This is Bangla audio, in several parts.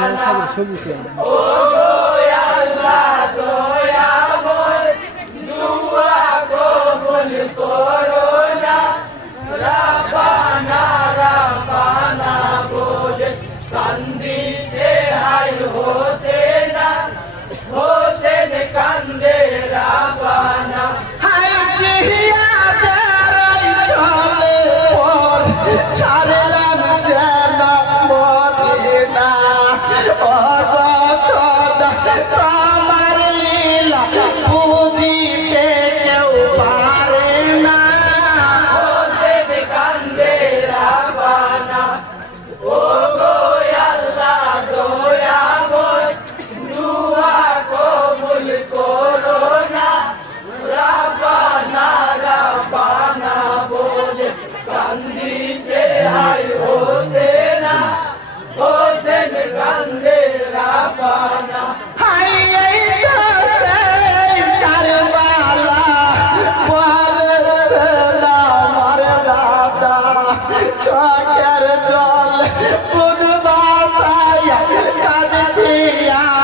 이런카드를 쳐. Bom dia! চকের জল বুক বাসায় কাঁদছি আর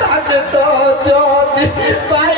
থাকে তো যদি পাই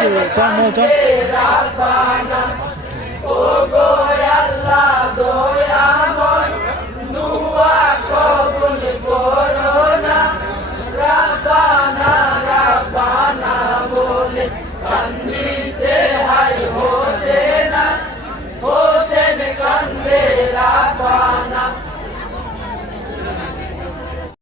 สู่จ้องโม่จ้อง